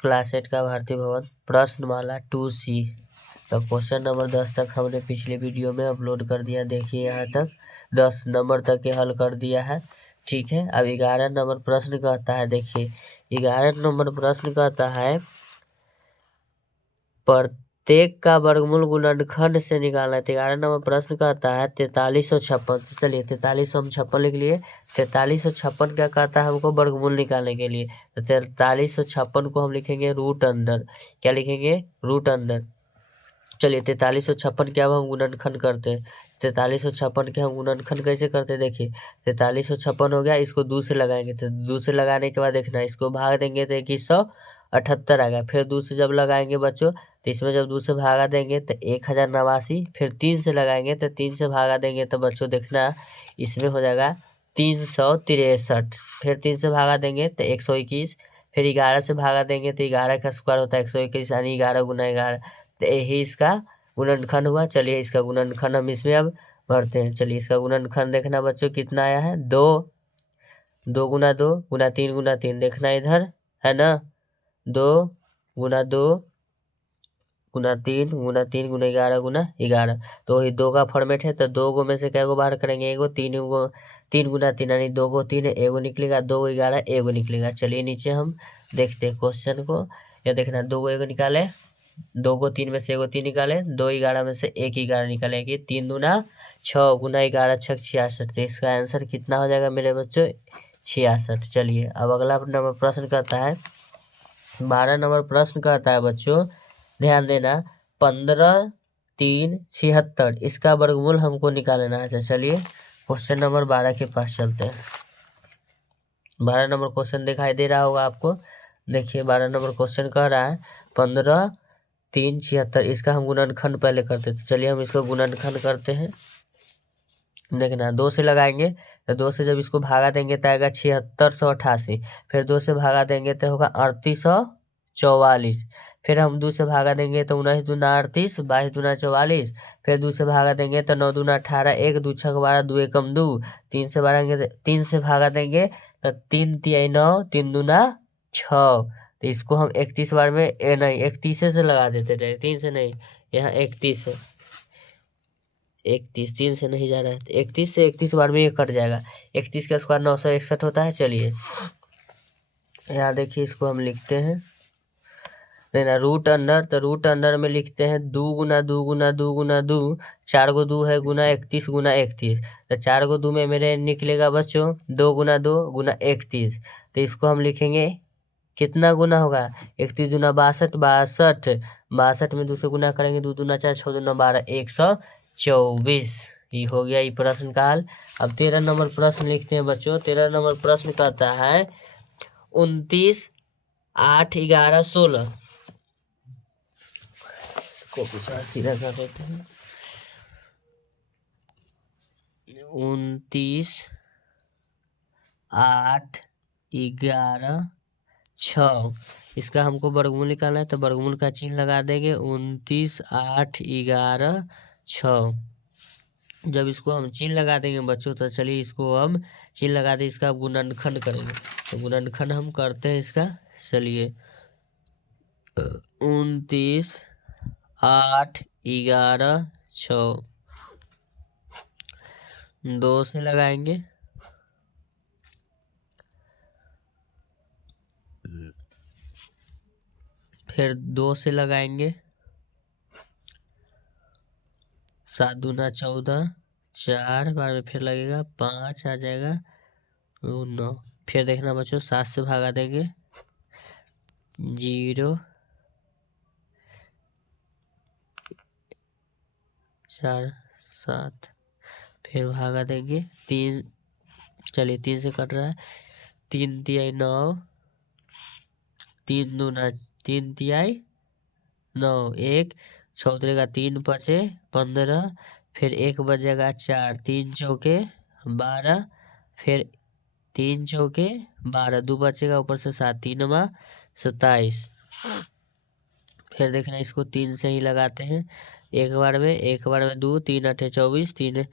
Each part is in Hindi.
क्लास 8 का भारतीय भवन प्रश्नमाला 2C। तो क्वेश्चन नंबर 10 तक हमने पिछले वीडियो में अपलोड कर दिया। देखिए यहाँ तक 10 नंबर तक के हल कर दिया है। ठीक है, अब 11 नंबर प्रश्न कहता है। देखिए 11 नंबर प्रश्न कहता है प्रत्येक का वर्गमूल गुणनखंड से निकालना है। 11 नंबर प्रश्न कहता है 4356। तो चलिए 4356 लिख लिए। 4356 क्या कहता है हमको वर्गमूल निकालने के लिए। तो 4356 को हम लिखेंगे रूट अंडर। क्या लिखेंगे? Root under. चलिए 4356 के अब हम गुणनखंड करते हैं। 4356 के हम गुणनखंड कैसे करते हैं? देखिए 4356 हो गया, इसको 2 से लगाएंगे। तो 2 से लगाने के बाद देखना, इसको भाग देंगे तो 2178 आ गया। फिर 2 से जब लगाएंगे बच्चों, तो इसमें जब 2 से भागा देंगे तो 1089। फिर 3 से लगाएंगे तो 3 से भागा देंगे तो बच्चों देखना इसमें हो जाएगा 363। फिर 3 से भागा देंगे तो 121। फिर 11 से भागा देंगे तो 11 का स्क्वायर होता है 121, यानी 11 गुना 11। तो यही इसका गुणनखंड हुआ। चलिए इसका गुणनखंड हम इसमें अब भरते हैं। चलिए इसका गुणनखंड देखना बच्चों कितना आया है। 2 गुना 2 गुना 3 गुना 3 देखना इधर है ना। 2 गुना 2 गुना 3 गुना 3 गुना 11 गुना 11। तो वही 2 का फॉर्मेट है। तो 2 गो में से क्या गो बाहर करेंगे? एगो। 3 गुना 3 यानी 2 गो 3 एगो निकलेगा। 2 गो 11 एगो निकलेगा। चलिए नीचे हम देखते हैं क्वेश्चन को। या देखना 2 गो एगो निकाले, 2 को 3 में से एगो 3 निकाले, 2 11 में से 1 11 निकालेंगे। 3 दूना 6 गुना 11 6 66। तो इसका आंसर कितना हो जाएगा मेरे बच्चों? 66। चलिए अब अगला नंबर प्रश्न कहता है 12 नंबर प्रश्न कहता है बच्चों, ध्यान देना, 15 3 76 इसका वर्गमूल हमको निकालना है। तो चलिए क्वेश्चन नंबर 12 के पास चलते हैं। 12 नंबर क्वेश्चन दिखाई दे रहा होगा आपको। देखिए 12 नंबर क्वेश्चन कह रहा है 15 3 76 इसका हम गुणनखंड पहले करते थे। चलिए हम इसको गुणनखंड करते हैं। देखना 2 से लगाएंगे तो 2 से जब इसको भागा देंगे तो आएगा 7688। फिर 2 से भागा देंगे तो होगा 3844। फिर हम 2 से भागा देंगे तो 19 दूना 38, 22 दूना 44। फिर 2 से भागा देंगे तो 9 दूना 18, 1 2 6 12, 2 एकम 2। 3 से भागेंगे 3 से भागा देंगे तो 3 3 9, 3 दूना 6। तो इसको हम 31 बार में नहीं 31 से लगा देते थे। 3 से नहीं, यहाँ 31 है। 31 3 से नहीं जा रहा है। 31 से 31 बार में ये कट जाएगा। 31 का स्क्वायर 961 होता है। चलिए यहाँ देखिए इसको हम लिखते हैं। ना रूट अंडर, तो रूट अंडर में लिखते हैं 2 गुना 2 गुना 2 गुना 2। 4 गो 2 है गुना 31 गुना 31। तो 4 गो 2 में मेरे निकलेगा बच्चों 2 गुना 2 गुना 31। तो इसको हम लिखेंगे कितना गुना होगा? 31 दूना 62, 62 में 2 से गुना करेंगे 2 दूना 4, 6 दूना 12, 124। ये हो गया ये प्रश्न का हल। अब 13 नंबर प्रश्न लिखते हैं बच्चों। 13 नंबर प्रश्न कहता है 29 8 11 16 को सीधा कर देते हैं। 29 8 11 6 इसका हमको वर्गमूल निकालना है। तो वर्गमूल का चिन्ह लगा देंगे। 29 8 11 6। जब इसको हम चिन्ह लगा देंगे बच्चों, तो चलिए इसको हम चिन्ह लगा दे, इसका गुणनखंड करेंगे। तो गुणनखंड हम करते हैं इसका। चलिए 29 8 11 6 2 से लगाएंगे, फिर 2 से लगाएंगे, 7 दूना 14, 4 बार में फिर लगेगा 5 आ जाएगा 9। फिर देखना बच्चों 7 से भागा देंगे 0 4 7। फिर भागा देंगे 3। चलिए 3 से कट रहा है। 3 तिहाई 9, 3 दूना 3 तिहाई 9, 1 6 उतरेगा 3 5 15। फिर 1 बजेगा 4, 3 चौके 12। फिर 3 चौके 12, 2 बचेगा ऊपर से 7, 3 27। फिर देखना इसको 3 से ही लगाते हैं। एक बार में 2 3 8 24, 3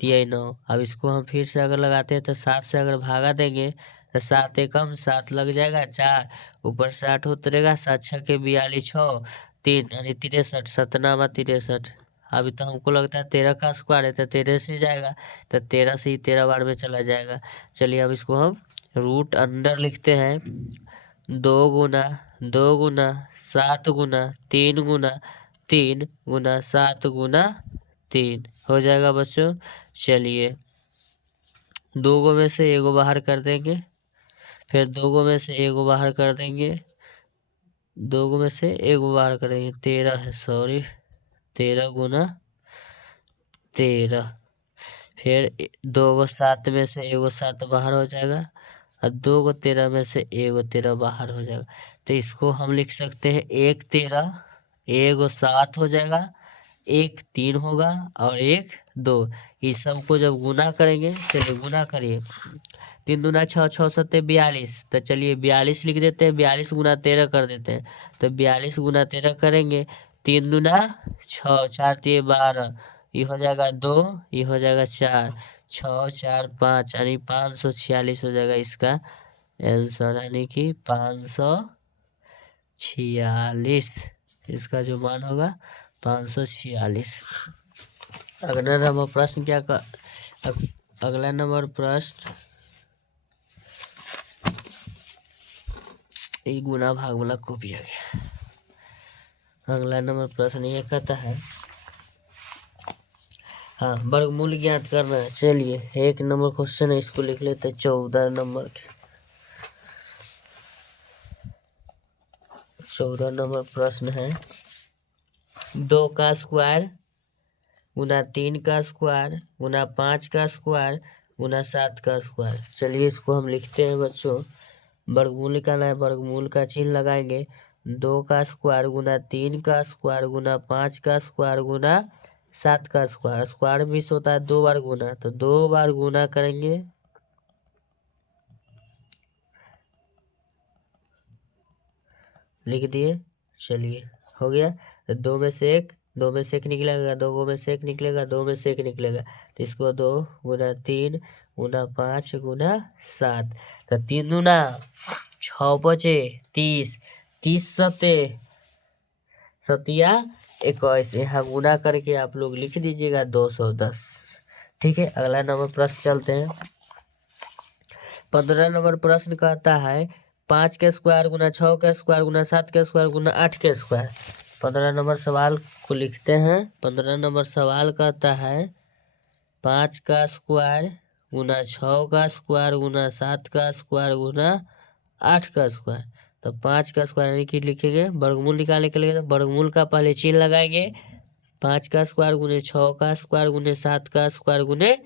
3 9। अब इसको हम फिर से अगर लगाते हैं तो 7 से अगर भागा देंगे तो 7 एकम 7 लग जाएगा, 4 ऊपर से 8 उतरेगा, 7 छके 42, 6 3 यानी 63, 17 63। अभी तो हमको लगता है 13 का स्क्वायर है तो 13 से जाएगा, तो 13 से ही 13 बार में चला जाएगा। चलिए अब इसको हम रूट अंडर लिखते हैं, 2 गुना 2 गुना 3 गुना 3 गुना 7 गुना 3 हो जाएगा बच्चों। चलिए 2 में से 1 बाहर कर देंगे, फिर 2 में से 1 बाहर कर देंगे, 2 में से 1 बाहर करेंगे, 13 है, सॉरी 13 गुना 13। फिर 2 7 में से 1 7 बाहर हो जाएगा, और 2 13 में से 1 13 बाहर हो जाएगा। तो इसको हम लिख सकते हैं 1 13, 1 7 हो जाएगा, 1 3 होगा और 1 2। इस सबको जब गुना करेंगे, चलिए गुना करिए, 3 दूना 6, 6 सत्ते 42। तो चलिए 42 लिख देते हैं, 42 गुना 13 कर देते हैं। तो 42 गुना 13 करेंगे, 3 दूना 6, 4 3 12, ये हो जाएगा 2, ये हो जाएगा 4, 6 4 5 यानी 546 हो जाएगा इसका आंसर, यानी कि 546 इसका जो मान होगा 546। अगला नंबर प्रश्न क्या कर, अगला नंबर प्रश्न ये गुना भाग वाला कॉपी आ गया। अगला नंबर प्रश्न ये कहता है, हाँ वर्गमूल ज्ञात करना है। चलिए 1 नंबर क्वेश्चन है, इसको लिख लेते 14 नंबर के। 14 नंबर प्रश्न है, 2 का स्क्वायर गुना 3 का स्क्वायर गुना 5 का स्क्वायर गुना 7 का स्क्वायर। चलिए इसको हम लिखते हैं बच्चों, वर्गमूल निकालना है, वर्गमूल का चिन्ह लगाएंगे, 2 का स्क्वायर गुना 3 का स्क्वायर गुना 5 का स्क्वायर गुना 7 का स्क्वायर। स्क्वायर मिस होता है 2 बार गुना, तो 2 बार गुना करेंगे, लिख दिए। चलिए हो गया, तो 2 में से 1, 2 में से 1 निकलेगा, 2 में से 1 निकलेगा, 2 में से 1 निकलेगा, तो इसको 2 गुना 3 गुना 5 गुना 7। तो 3 दूना 6 5 30, 30 सत्ते सतिया 21, यहाँ गुना करके आप लोग लिख दीजिएगा 210। ठीक है, अगला नंबर प्रश्न चलते हैं। 15 नंबर प्रश्न कहता है, 5 के स्क्वायर गुना 6 के स्क्वायर गुना 7 के स्क्वायर गुना 8 के स्क्वायर। 15 नंबर सवाल को लिखते हैं। 15 नंबर सवाल कहता है, 5 का स्क्वायर गुना 6 का स्क्वायर गुना 7 का स्क्वायर गुना 8 का स्क्वायर। तो 5 का स्क्वायर यानी कि लिखेंगे, वर्गमूल निकालने के लिए तो वर्गमूल का पहले चिन्ह लगाएंगे, 5 का स्क्वायर गुने 6 का स्क्वायर गुने 7 का स्क्वायर गुने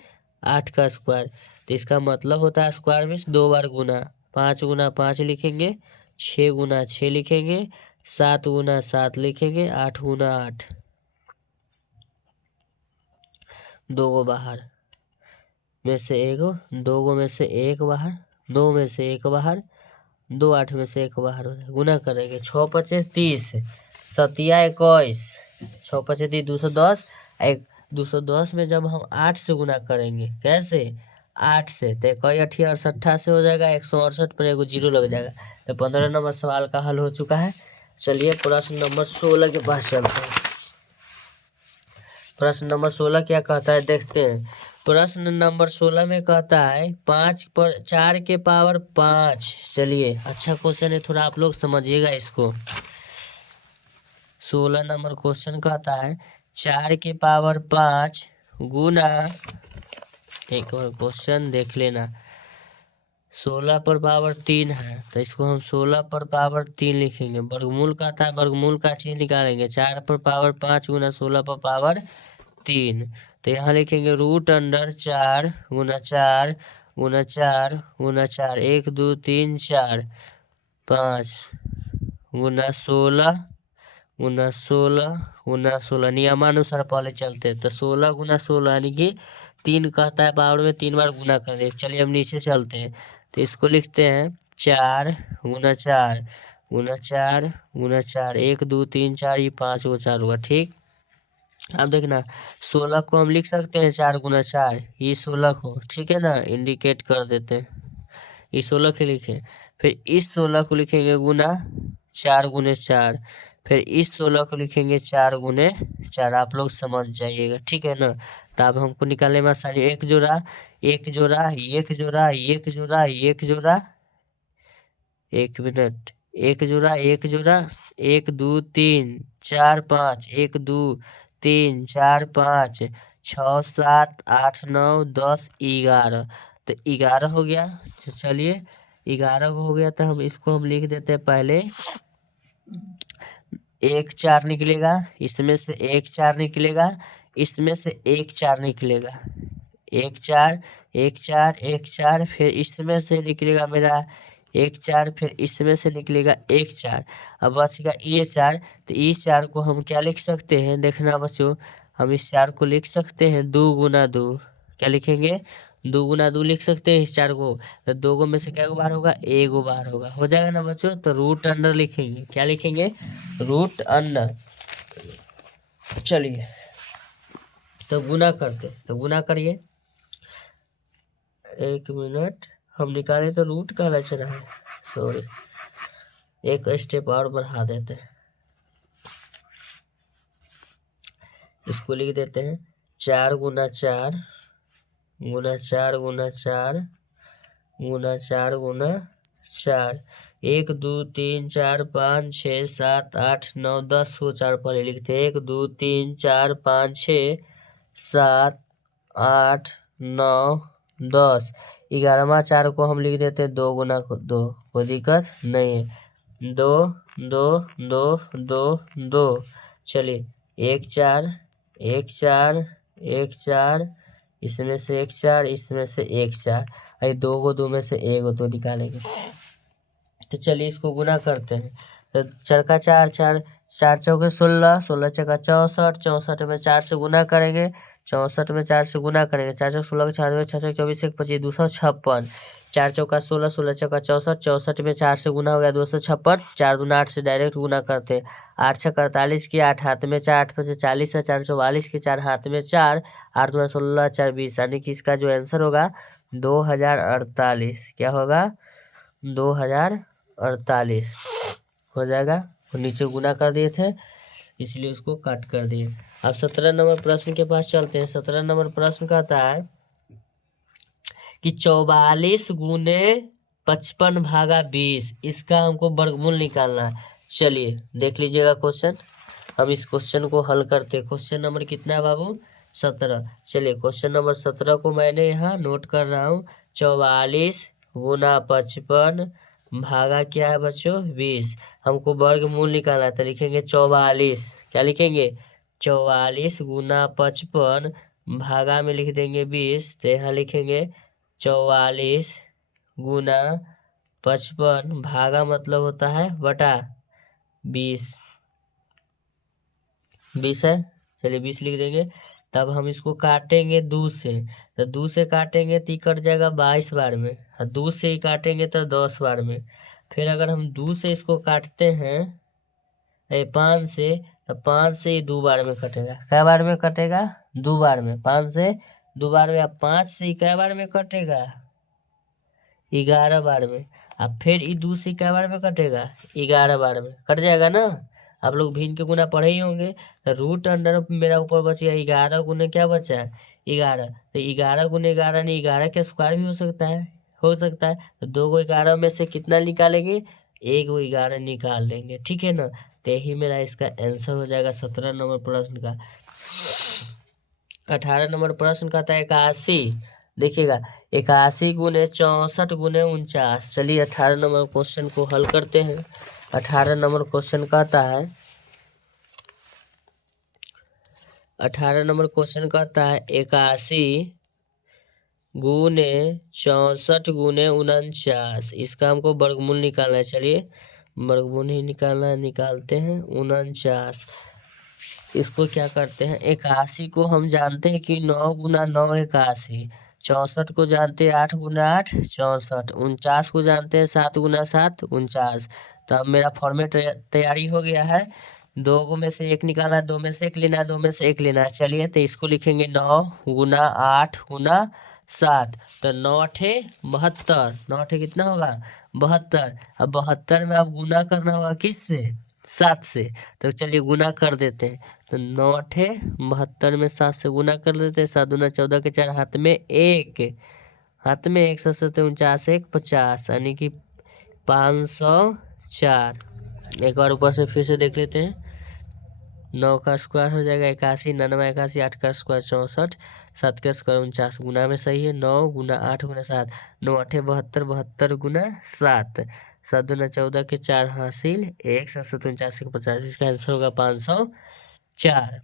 8 का स्क्वायर। तो इसका मतलब होता है स्क्वायर मीन्स 2 बार गुना, 5 गुना 5 लिखेंगे, 6 गुना 6 लिखेंगे, 7 गुना 7 लिखेंगे, 8 गुना 8, 2 गो बाहर में से 1, 2 गो में से 1 बाहर, 2 में से 1 बाहर, 2 8 में से 1 बाहर हो जाए, गुना करेंगे, 6 5 30 सतिया 21, 6 5 30 210, 210 में जब हम 8 से गुना करेंगे, कैसे 8 से, तो 21 68 से हो जाएगा, 168 पर 1 जीरो लग जाएगा। तो 15 नंबर सवाल का हल हो चुका है। चलिए प्रश्न नंबर 16 के पास चलते हैं। प्रश्न नंबर 16 क्या कहता है देखते हैं। प्रश्न नंबर 16 में कहता है 5 पर 4 के पावर 5। चलिए अच्छा क्वेश्चन है, थोड़ा आप लोग समझिएगा इसको। 16 नंबर क्वेश्चन कहता है 4 के पावर 5 गुना, एक बार क्वेश्चन देख लेना, 16 पर पावर 3 है, तो इसको हम 16 पर पावर 3 लिखेंगे। वर्गमूल कहता है, वर्गमूल का चिन्ह निकालेंगे, 4 पर पावर 5 गुना 16 पर पावर 3। तो यहाँ लिखेंगे रूट अंडर 4 गुना 4 गुना 4 गुना 4, 1 2 3 4 5 गुना 16 गुना 16 गुना 16, नियमानुसार पहले चलते हैं। तो 16 गुना 16 यानी कि 3 कहता है पावर में 3 बार गुना कर दे। चलिए हम नीचे चलते हैं, तो इसको लिखते हैं 4 गुना 4 गुना 4 गुना 4, 1 2 3 4, ये 5 गो 4 हुआ। ठीक, अब देखना 16 को हम लिख सकते हैं 4 गुना 4, ये 16 को, ठीक है ना, इंडिकेट कर देते हैं, इस 16 के लिखे, फिर इस 16 को लिखेंगे गुना 4 गुने 4, फिर इस 16 को लिखेंगे 4 गुने 4। आप लोग समझ जाइएगा, ठीक है ना। तो अब हमको निकालने में आसानी, एक जोड़ा एक जोड़ा एक जोड़ा एक जोड़ा एक जोड़ा, एक मिनट, एक जोड़ा एक जोड़ा, 1 2 3 4 5, 1 2 3 4 5 6 7 8 9 10 11। तो 11 हो गया। तो चलिए 11 हो गया, तो हम इसको हम लिख देते हैं पहले। 1 4 निकलेगा, इसमें से 1 4 निकलेगा, इसमें से 1 4 निकलेगा, 1 4 1 4 1 4, फिर इसमें से निकलेगा मेरा 1 4, फिर इसमें से निकलेगा 1 4। अब बचेगा ये 4। तो इस 4 को हम क्या लिख सकते हैं, देखना बच्चों, हम इस 4 को लिख सकते हैं 2 गुना 2। क्या लिखेंगे, 2 गुना 2 लिख सकते हैं इस 4 को। तो 2 गो में से क्या बार होगा, 1 बार होगा, हो जाएगा ना बच्चों। तो रूट अंडर लिखेंगे, क्या लिखेंगे, रूट अंडर। चलिए तो गुना करते, तो गुना करिए। 1 मिनट, हम निकाले तो रूट का लक्षण है, सॉरी, एक स्टेप और बढ़ा देते हैं, इसको लिख देते हैं 4 गुना 4 गुना 4 गुना 4 गुना 4 गुना 4, 1 2 3 4 5 6 7 8 9 10 को 4 पहले लिखते हैं, 1 2 3 4 5 6 7 8 9 10, 11वां 4 को हम लिख देते हैं 2 गुना 2, कोई दिक्कत नहीं है, 2 2 2 2 2। चलिए 1 4 1 4 1 4, इसमें से 1 4, इसमें से 1 4, अरे 2 को 2 में से 1 तो निकालेंगे। तो चलिए इसको गुना करते हैं। तो 4 का 4 4, 4 चौके 16, 16 चौका 64, 64 में 4 से गुना करेंगे, 64 में 4 से गुना करेंगे, 4 चौक 16 के 6 6 24 1 25 256, 4 चौका 16, 16 चौका 64, 64 में 4 से गुना हो गया 256, 4 दूना 8 से डायरेक्ट गुना करते हैं, 8 6 48 की, 8 हाथ में 4, 8 5 40 है, 4 44 की, 4 हाथ में 4, 8 दूना 16, 4 20, यानी कि इसका जो आंसर होगा 2048। क्या होगा, 2048 हो जाएगा। और नीचे गुना कर दिए थे इसलिए उसको काट कर दिए। अब 17 नंबर प्रश्न के पास चलते हैं। 17 नंबर प्रश्न कहता है कि 44 गुने 55 भागा 20, इसका हमको वर्गमूल निकालना है। चलिए देख लीजिएगा क्वेश्चन, हम इस क्वेश्चन को हल करते हैं। क्वेश्चन नंबर कितना है बाबू, 17। चलिए क्वेश्चन नंबर 17 को मैंने यहाँ नोट कर रहा हूँ। 44 गुना 55 भागा क्या है बच्चों, 20, हमको वर्गमूल निकालना है। तो लिखेंगे 44, क्या लिखेंगे, 44 गुना 55 भागा में लिख देंगे 20। तो यहाँ लिखेंगे 44 गुना 55 भागा मतलब होता है बटा 20, 20 है। चलिए 20 लिख देंगे। तब हम इसको काटेंगे 2 से, तो 2 से काटेंगे तो कट जाएगा 22 बार में, और 2 से ही काटेंगे तो 10 बार में। फिर अगर हम 2 से इसको काटते हैं 5 से, तो 5 से ही 2 बार में कटेगा। कै बार में कटेगा, 2 बार में, 5 से 2 बार में। अब 5 से ही कै बार में कटेगा, 11 बार में। अब फिर ये 2 से कै बार में कटेगा, 11 बार में कट जाएगा ना। आप लोग भिन्न के गुना पढ़े ही होंगे। तो रूट अंडर मेरा ऊपर बच गया 11 गुने क्या बचा है, 11। तो 11 गुने 11 नहीं, 11 के स्क्वायर भी हो सकता है, हो सकता है। तो 2 को 11 में से कितना निकालेंगे, 1 को 11 निकाल लेंगे, ठीक है ना। तो यही मेरा इसका आंसर हो जाएगा 17 नंबर प्रश्न का। 18 नंबर प्रश्न कहता है 81, देखिएगा 81 गुने 64 गुने 49। चलिए 18 नंबर क्वेश्चन को हल करते हैं। 18 नंबर क्वेश्चन कहता है, 18 नंबर क्वेश्चन कहता है 81 गुने 64 गुने 49, इसका हमको वर्गमूल निकालना है। चलिए वर्गमूल ही निकालना है, निकालते हैं। 49, इसको क्या करते हैं, 81 को हम जानते हैं कि 9 गुना 9 81, 64 को जानते हैं 8 गुना 8 64, 49 को जानते हैं 7 गुना 7 49। तो अब मेरा फॉर्मेट तैयारी हो गया है। 2 में से 1 निकालना है, 2 में से 1 लेना है, 2 में से 1 लेना है। चलिए तो इसको लिखेंगे 9 गुना 8 गुना 7। तो 9 8 72, 9 8 कितना होगा 72। अब 72 में आप गुना करना होगा किससे 7 से। तो चलिए गुना कर देते हैं। तो 9 8 72 में 7 से गुना कर देते हैं। 7 दूना 14 के 4 हाथ में 1, हाथ में 1, 7 7 49 1 50, यानी कि 504। एक बार ऊपर से फिर से देख लेते हैं। 9 का स्क्वायर हो जाएगा 81, 99 81, 8 का स्क्वायर 64, 7 का स्क्वायर 49, गुना में सही है। 9 गुना 8 गुना 7, 9 8 72, 72 गुना 7, 7 दूना 14 के 4 हासिल 1, 7 7 49 50, इसका आंसर होगा 504।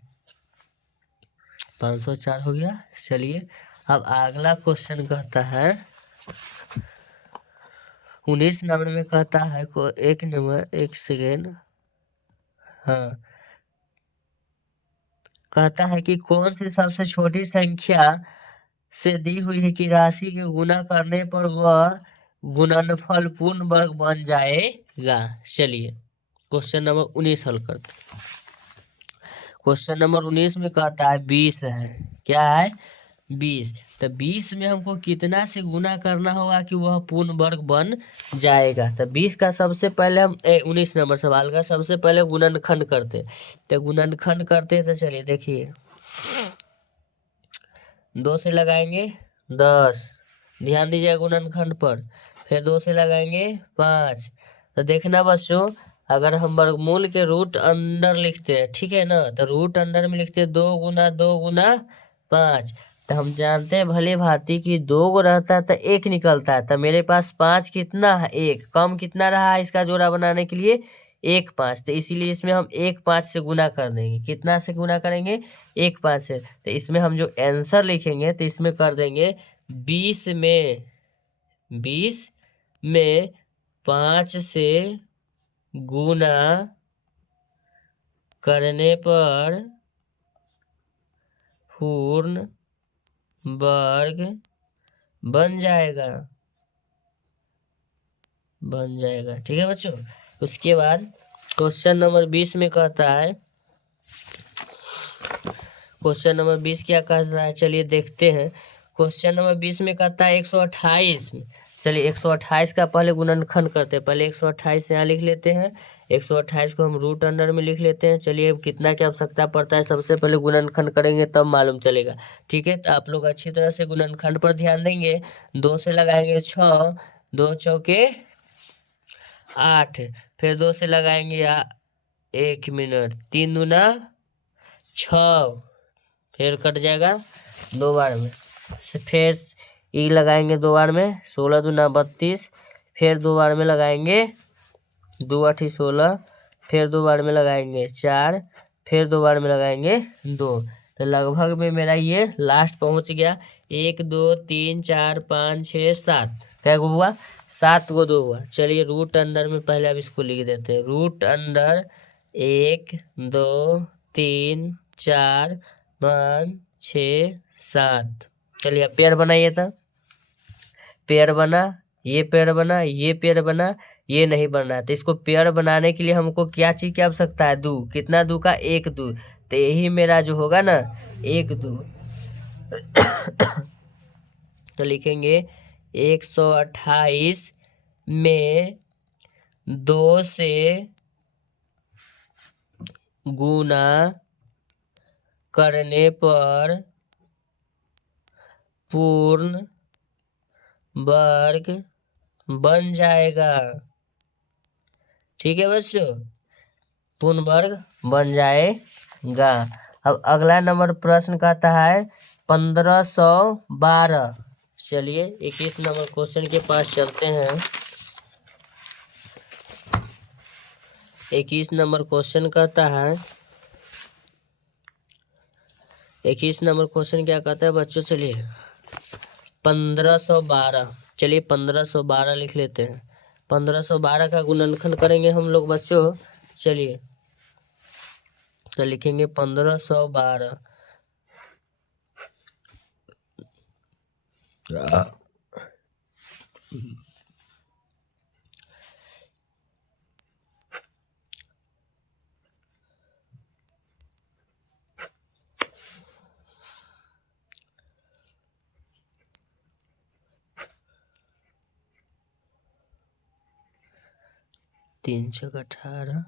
504 हो गया। चलिए अब अगला क्वेश्चन कहता है 19 नंबर में कहता है को एक नंबर, एक सेकेंड, हाँ, कहता है कि कौन सी सबसे छोटी संख्या से दी हुई है कि राशि के गुना करने पर वह गुणनफल पूर्ण वर्ग बन जाएगा। चलिए क्वेश्चन नंबर 19 हल करते हैं। क्वेश्चन नंबर 19 में कहता है 20 है, क्या है 20। तो 20 में हमको कितना से गुना करना होगा कि वह पूर्ण वर्ग बन जाएगा। तो 20 का सबसे पहले हम 19 नंबर सवाल का सबसे पहले गुणनखंड करते। तो गुणनखंड करते तो चलिए देखिए 2 से लगाएंगे 10, ध्यान दीजिए गुणनखंड पर। फिर 2 से लगाएंगे 5। तो देखना बच्चों, अगर हम वर्गमूल के रूट अंडर लिखते हैं, ठीक है ना, तो रूट अंडर में लिखते हैं 2 गुना 2 गुना 5। तो हम जानते हैं भले भांति कि 2 गो रहता है तो 1 निकलता है। तो मेरे पास 5 कितना है 1, कम कितना रहा है इसका जोड़ा बनाने के लिए 1 5। तो इसीलिए इसमें हम 1 5 से गुना कर देंगे। कितना से गुना करेंगे 1 5 से। तो इसमें हम जो आंसर लिखेंगे तो इसमें कर देंगे 20 में 5 से गुना करने पर पूर्ण वर्ग बन जाएगा, ठीक है बच्चों। उसके बाद क्वेश्चन नंबर 20 में कहता है, क्वेश्चन नंबर 20 क्या कहता है चलिए देखते हैं। क्वेश्चन नंबर 20 में कहता है 128 में। चलिए 128 का पहले गुणनखंड करते हैं। पहले 128 यहाँ लिख लेते हैं। 128 को हम रूट अंडर में लिख लेते हैं। चलिए अब कितना की आवश्यकता पड़ता है, सबसे पहले गुणनखंड करेंगे तब मालूम चलेगा, ठीक है। तो आप लोग अच्छी तरह से गुणनखंड पर ध्यान देंगे। 2 से लगाएंगे 6, 2 चौके 8, फिर 2 से लगाएंगे 1 मिनट, 3 दूना 6, फिर कट जाएगा 2 बार में। फिर ई लगाएंगे 2 बार में, 16 दूना 32, फिर 2 बार में लगाएंगे 2 8 16, फिर 2 बार में लगाएंगे 4, फिर 2 बार में लगाएंगे 2। तो लगभग में मेरा ये लास्ट पहुंच गया। 1 2 3 4 5 6 7, क्या हुआ 7 गो 2 हुआ। चलिए रूट अंडर में पहले अब इसको लिख देते हैं। Root under 1 2 3 4 5 6 7। चलिए अब पेयर बनाइए था। पेयर बना, ये पेयर बना, ये पेयर बना, ये नहीं बनना। तो इसको पेयर बनाने के लिए हमको क्या चीज की आवश्यकता है 2। कितना 2 का 1 2। तो यही मेरा जो होगा ना 1 2। तो लिखेंगे 128 में 2 से गुना करने पर पूर्ण वर्ग बन जाएगा, ठीक है बच्चों, पूर्ण वर्ग बन जाएगा। अब अगला नंबर प्रश्न कहता है 1512। चलिए 21 नंबर क्वेश्चन के पास चलते हैं। 21 नंबर क्वेश्चन कहता है, 21 नंबर क्वेश्चन क्या कहता है बच्चों, चलिए 1512। चलिए 1512 लिख लेते हैं। 1512 का गुणनखंड करेंगे हम लोग बच्चों। चलिए तो लिखेंगे 1512। 3 छक 18,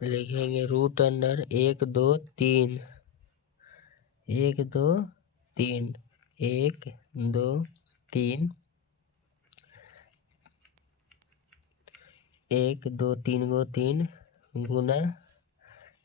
लिखेंगे रूट अंडर 1 2 3, 1 2 3, 1 2 3, 1 2 3 गो 3 गुना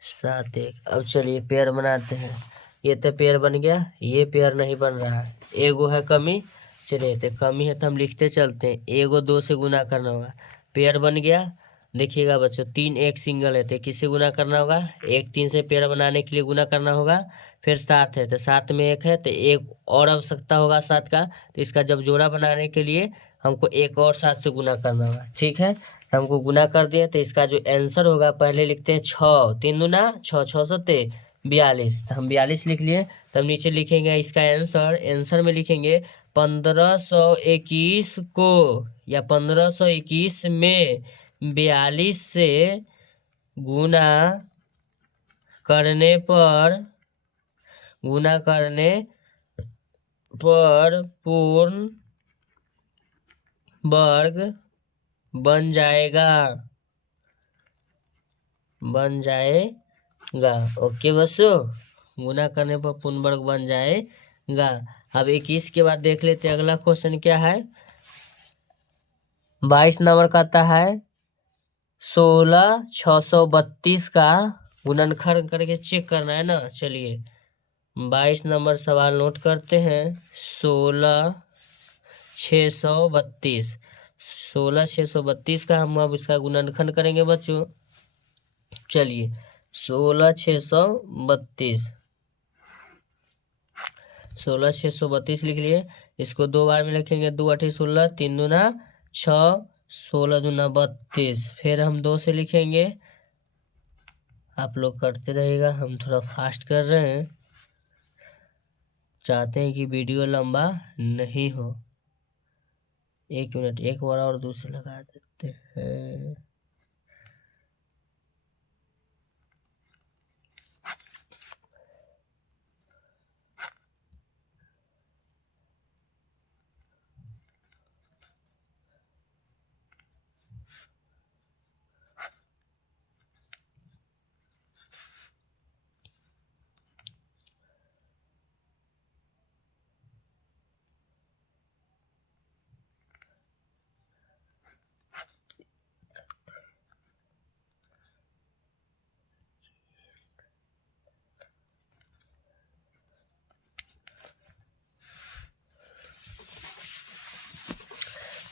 7 1। अब चलिए पेयर बनाते हैं। ये तो पेयर बन गया, ये पेयर नहीं बन रहा है, एगो है कमी। चलिए तो कमी है तो हम लिखते चलते हैं, एगो 2 से गुना करना होगा। पेयर बन गया। देखिएगा बच्चों, 3 1 सिंगल है तो किससे गुना करना होगा, 1 3 से पेयर बनाने के लिए गुना करना होगा। फिर 7 है तो 7 में 1 है तो एक और आवश्यकता होगा 7 का, तो इसका जब जोड़ा बनाने के लिए हमको एक और 7 से गुना करना होगा। ठीक है, तो हमको गुना कर दिए तो इसका जो आंसर होगा, पहले लिखते हैं 6, 3 दूना 6, 6 सत्ते 42, तो हम 42 लिख लिए। तो हम नीचे लिखेंगे इसका आंसर में लिखेंगे 1521 को, या 1521 में 42 से गुना करने पर पूर्ण वर्ग बन जाएगा। ओके बच्चों, गुना करने पर पूर्ण वर्ग बन जाएगा। अब 21 के बाद देख लेते हैं अगला क्वेश्चन क्या है। 22 नंबर का आता है 16,632 का गुणनखंड करके चेक करना है ना। चलिए 22 नंबर सवाल नोट करते हैं। 16,632 का हम अब इसका गुणनखंड करेंगे बच्चों। चलिए 16,632 लिख लिए। इसको 2 बार में लिखेंगे, 2 8 16, 3 दूना 6, 16 दूना 32। फिर हम 2 से लिखेंगे, आप लोग करते रहिएगा, हम थोड़ा फास्ट कर रहे हैं, चाहते हैं कि वीडियो लंबा नहीं हो। 1 मिनट, एक बार और दूसरे लगा देते हैं।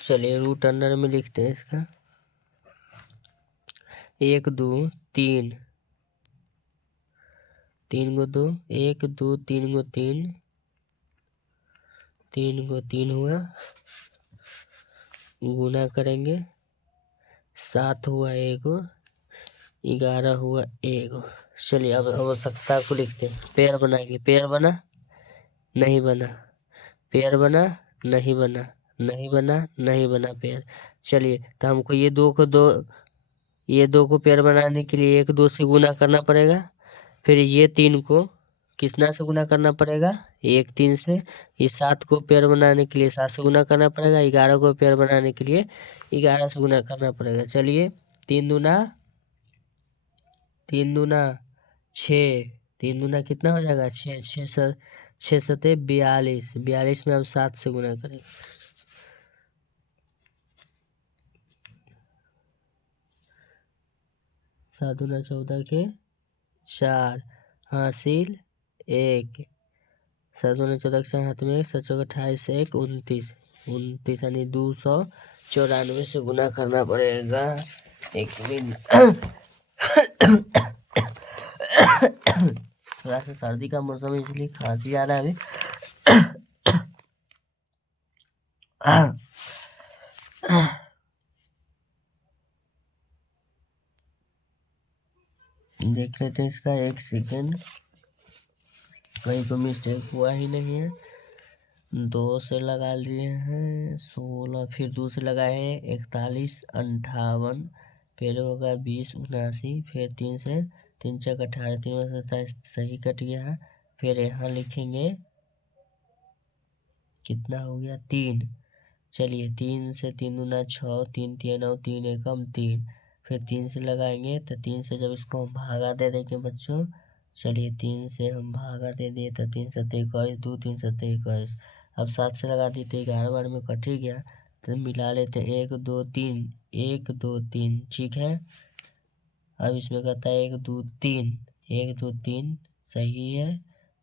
चलिए रूट अंडर में लिखते हैं इसका 1 2 3, 3 गो 2, 1 2 3 गो 3, 3 गो 3 हुआ, गुना करेंगे, 7 हुआ एगो, 11 हुआ एगो। चलिए अब आवश्यकता को लिखते हैं। पेयर बनाएंगे, पेयर बना नहीं बना, पेयर बना नहीं बना, नहीं बना नहीं बना पेयर। चलिए तो हमको ये 2 को पेयर बनाने के लिए 1 2 से गुना करना पड़ेगा। फिर ये 3 को कितना से गुना करना पड़ेगा, 1 3 से। ये 7 को पेयर बनाने के लिए 7 से गुना करना पड़ेगा। 11 को पेयर बनाने के लिए 11 से गुना करना पड़ेगा। चलिए 3 दूना 6, 3 दूना कितना हो जाएगा 6, 6 सते 42, 42 में हम 7 से गुना करेंगे। 7 दूना 14 के 4, हासिल 1, 7 दूना 14 के 4 हाथ में 1, 7 चौके 28, 1 29, 29 यानी 294 से गुना करना पड़ेगा। एक मिनट, थोड़ा सा सर्दी का मौसम है इसलिए खांसी आ रहा है अभी। देख लेते हैं इसका, 1 सेकेंड, कहीं तो मिस्टेक हुआ ही नहीं है। 2 से लगा लिए हैं 16, फिर 2 से लगाए हैं 41, 58, फिर होगा 20, 79, फिर 3 से 3 चक 18, 3 में 27 सही कट गया है। फिर यहाँ लिखेंगे कितना हो गया 3। चलिए 3 से 3 दूना 6, 3 3 9, 3 एकम 3, फिर 3 से लगाएंगे तो 3 से जब इसको हम भागा दे देंगे बच्चों, चलिए 3 से हम भागा दे दिए तो 3 7 21, 2 3 7 21। अब 7 से लगा दी तो 11 बार में कट ही गया, तो मिला लेते 1 2 3, 1 2 3, ठीक है। अब इसमें कहता है 1 2 3, 1 2 3 सही है।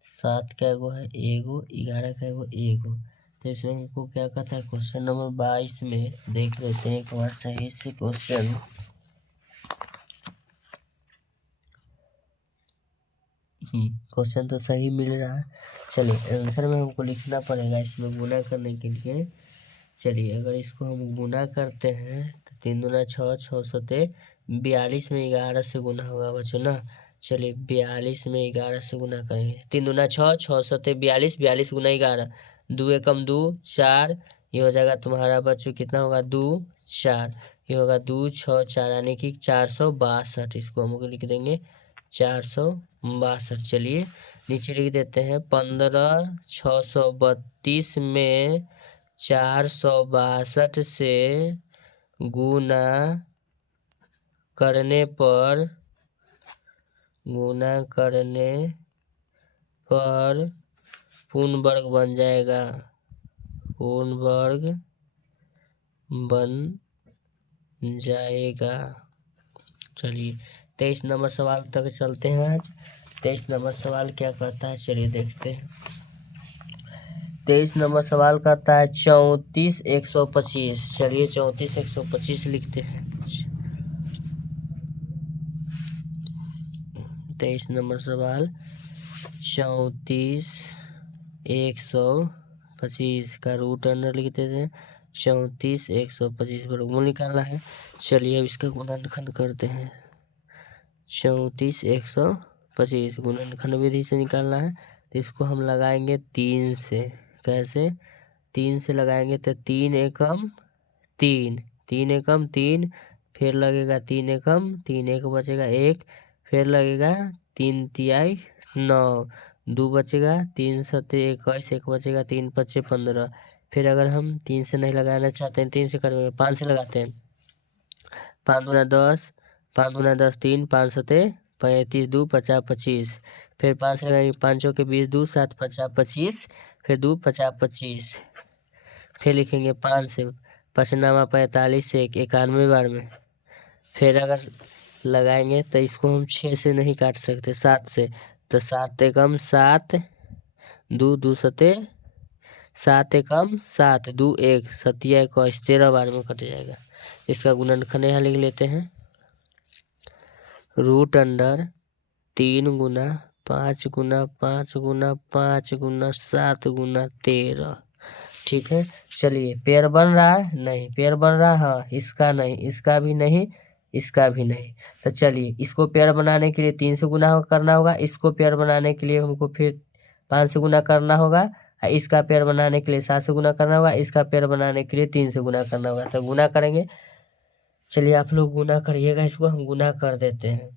7 का एगो है एगो, 11 का एगो एगो, तो इसमें हमको क्या कहता है क्वेश्चन नंबर 22 में देख लेते हैं एक बार सही से क्वेश्चन। क्वेश्चन तो सही मिल रहा है। चलिए आंसर में हमको लिखना पड़ेगा इसमें गुना करने के लिए। चलिए अगर इसको हम गुना करते हैं तो 3 दूना 6, 6 सते 42 में 11 से गुना होगा बच्चों ना। चलिए 42 में 11 से गुना करेंगे, 3 दूना 6, 6 सते 42, 42 गुना 11, 2 एकम 2 4, ये हो जाएगा तुम्हारा बच्चों कितना होगा 2 4, ये होगा 2 6 4 यानी कि 462। इसको हम लिख देंगे 462। चलिए नीचे लिख देते हैं 15 632 में 462 से गुना करने पर पूर्ण वर्ग बन जाएगा, पूर्ण वर्ग बन जाएगा। चलिए 23 नंबर सवाल तक चलते हैं आज। 23 नंबर सवाल क्या कहता है चलिए देखते हैं। 23 नंबर सवाल कहता है 34 125। चलिए 34 125 लिखते हैं। 23 नंबर सवाल 34 125 का रूट अंडर लिख देते हैं। 34 125 वर्गमूल निकालना है। चलिए अब इसका गुणनखंड करते हैं। 34 125 गुणनखंड विधि से निकालना है, तो इसको हम लगाएंगे 3 से। कैसे 3 से लगाएंगे तो 3 एकम 3, 3 एकम 3, फिर लगेगा 3 एकम 3, एक बचेगा 1, फिर लगेगा 3 तिहाई 9, 2 बचेगा 3 सते 21, एक बचेगा 3 पच्चे 15। फिर अगर हम 3 से नहीं लगाना चाहते हैं 3 से करेंगे 5 से लगाते हैं। 5 दूना 10, 5 दूना 10 3, 5 सते 35, 2 50 25, फिर 5 से लगाएंगे 5 के 20, 2 7 50 25, फिर 2 50 25, फिर लिखेंगे 5 से 55 45 से 91 बार में। फिर अगर लगाएंगे तो इसको हम 6 से नहीं काट सकते 7 से, तो 7 एकम 7, 2 2 सते 7 एकम 7, 2 1 सतिया 21, 13 बार में कट जाएगा। इसका गुणनखंड यहाँ लिख लेते हैं। रूट अंडर 3 गुना 5 गुना 5 गुना 5 गुना 7 गुना 13, ठीक है। चलिए पेयर बन रहा है, नहीं पेयर बन रहा है, हाँ इसका नहीं, इसका भी नहीं, इसका भी नहीं। तो चलिए इसको पेयर बनाने के लिए 3 से गुना करना होगा, इसको पेयर बनाने के लिए हमको फिर 5 से गुना करना होगा, इसका पेयर बनाने के लिए 7 से गुना करना होगा, इसका पेयर बनाने के लिए 3 से गुना करना होगा। तो गुना करेंगे, चलिए आप लोग गुना करिएगा, इसको हम गुना कर देते हैं।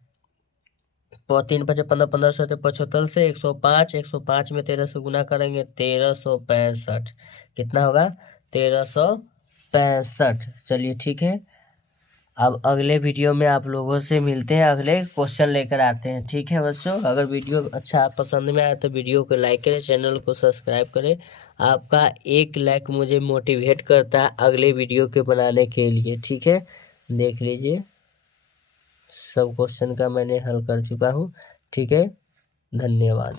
3 5 15 15 7 75 से 105, 105 में 13 से गुना करेंगे 1365, कितना होगा 1365। चलिए ठीक है, अब अगले वीडियो में आप लोगों से मिलते हैं, अगले क्वेश्चन लेकर आते हैं, ठीक है बच्चों। अगर वीडियो अच्छा पसंद में आया तो वीडियो को लाइक करें, चैनल को सब्सक्राइब करें। आपका एक लाइक मुझे मोटिवेट करता है अगले वीडियो के बनाने के लिए, ठीक है। देख लीजिए सब क्वेश्चन का मैंने हल कर चुका हूँ, ठीक है। धन्यवाद।